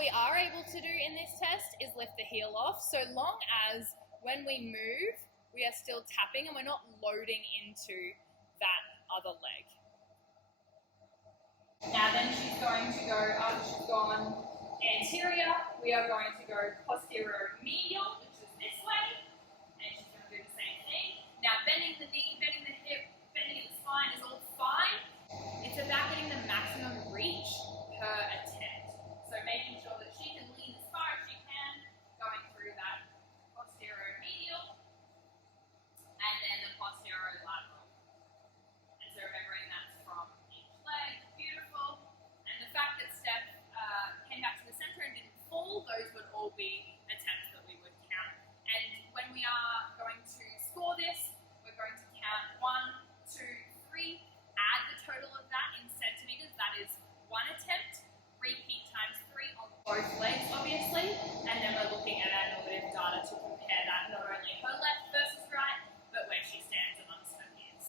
we are able to do in this test is lift the heel off, so long as when we move, we are still tapping and we're not loading into that other leg. Now then she's going to go, after she's gone anterior, we are going to go posterior medial.